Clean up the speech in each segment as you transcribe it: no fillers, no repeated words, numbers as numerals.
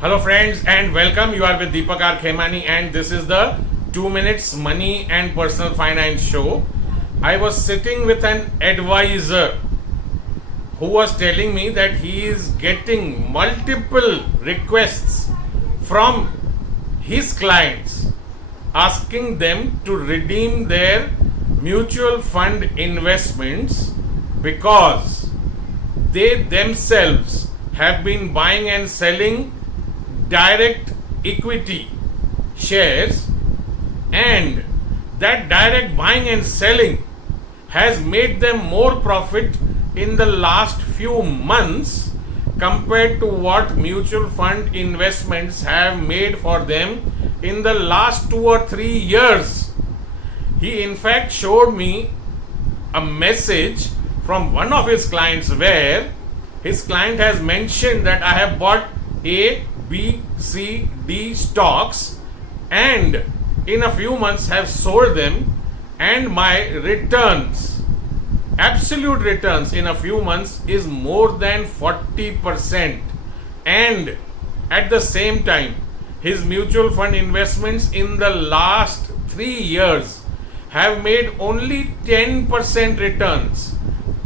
Hello friends and welcome. You are with Deepak R. Khemani and this is the 2 minutes money and personal finance show. I was sitting with an advisor who was telling me that he is getting multiple requests from his clients asking them to redeem their mutual fund investments because they themselves have been buying and selling direct equity shares, and that direct buying and selling has made them more profit in the last few months compared to what mutual fund investments have made for them in the last 2 or 3 years. He in fact showed me a message from one of his clients where his client has mentioned that I have bought A, B, C, D stocks and in a few months have sold them, and my returns, absolute returns in a few months is more than 40%, and at the same time his mutual fund investments in the last 3 years have made only 10% returns.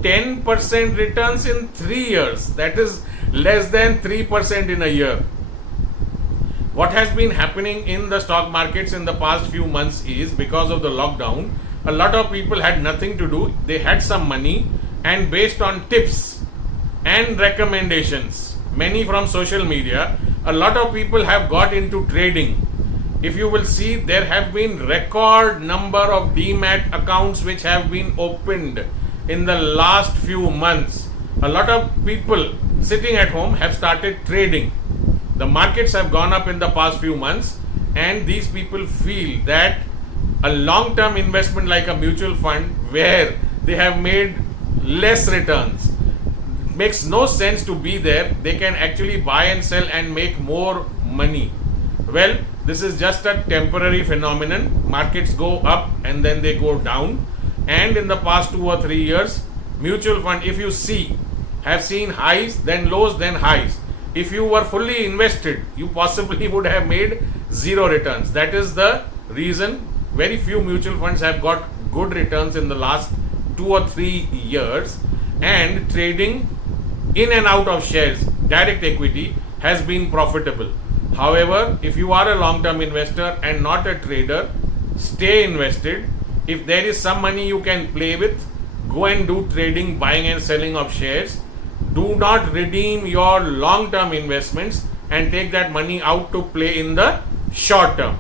10% returns in 3 years, that is less than 3% in a year. What has been happening in the stock markets in the past few months is, because of the lockdown, a lot of people had nothing to do. They had some money, and based on tips and recommendations, many from social media, a lot of people have got into trading. If you will see, there have been record number of demat accounts which have been opened in the last few months. A lot of people sitting at home have started trading. The markets have gone up in the past few months, and these people feel that a long-term investment like a mutual fund where they have made less returns makes no sense to be there. They can actually buy and sell and make more money. Well, this is just a temporary phenomenon. Markets go up and then they go down, and in the past 2 or 3 years, mutual fund, if you see, have seen highs, then lows, then highs. If you were fully invested, you possibly would have made zero returns. That is the reason very few mutual funds have got good returns in the last 2 or 3 years, and trading in and out of shares, direct equity, has been profitable. However, if you are a long-term investor and not a trader, stay invested. If there is some money you can play with, go and do trading, buying and selling of shares. Do not redeem your long-term investments and take that money out to play in the short term.